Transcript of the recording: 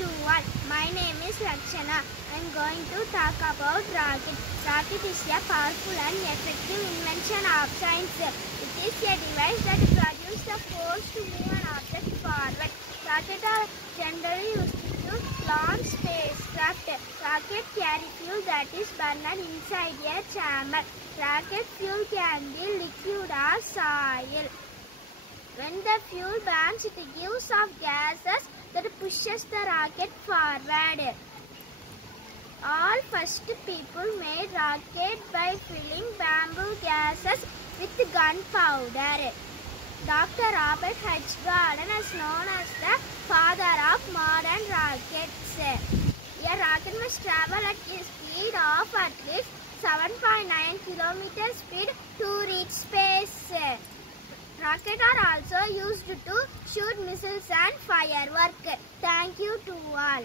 to all. My name is Lakshana. I am going to talk about rocket. Rocket is a powerful and effective invention of science. It is a device that produces the force to move an object forward. Rockets are generally used to launch spacecraft. Rocket carry fuel that is burned inside a chamber. Rocket fuel can be liquid or soil. When the fuel burns, it gives off gases that pushes the rocket forward. All first people made rocket by filling bamboo gases with gunpowder. Dr. Robert H. Gordon is known as the father of modern rockets. A rocket must travel at a speed of at least 7.9 km speed to reach space. Rockets are also used to shoot missiles and fireworks. Thank you to all.